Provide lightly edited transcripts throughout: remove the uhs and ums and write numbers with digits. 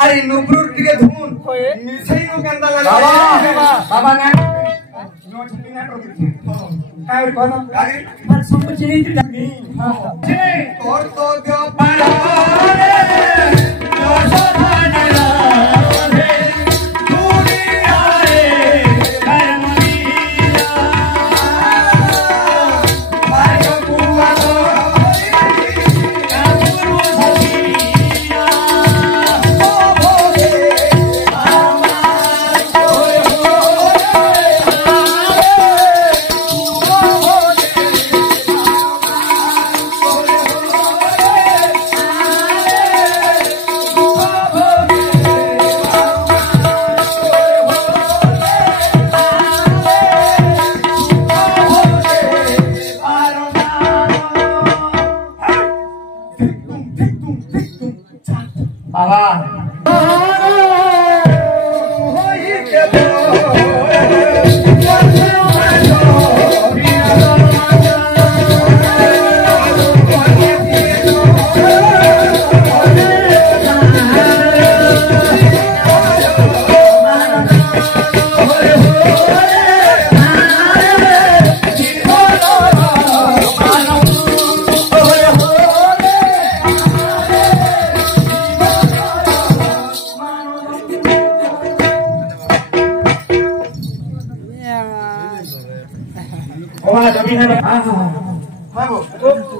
अरे नुपुर टिके धुन मिसई को केंदा लगा बाबा ना नो छटी ना रोकी काय रे कोन गाड़ी पर समझ नहीं हां और तो जो पाला रे जो सधान रे दुनिया रे करमनिया भाई कुआ तो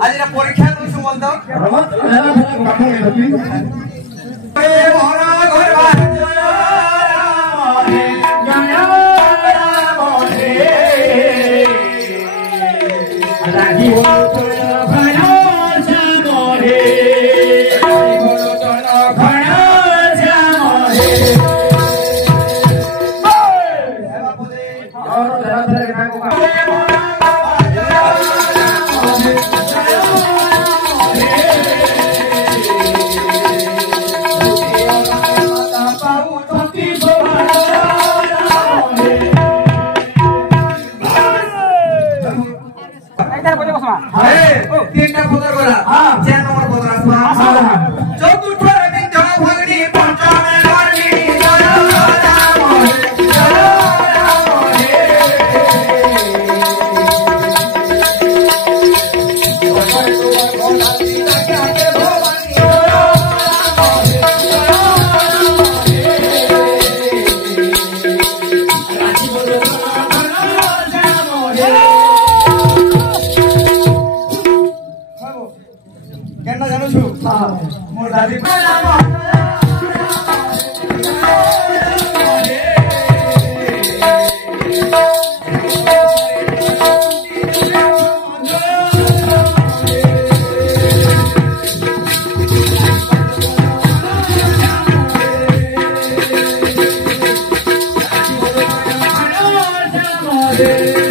आज परीक्षा तुम बोलता तीनटा पदर बोला चार नंबर पदर आसमा चतुर्थ रवि जय भगनी पंचम गणी जय राम मोर दादी Yeah.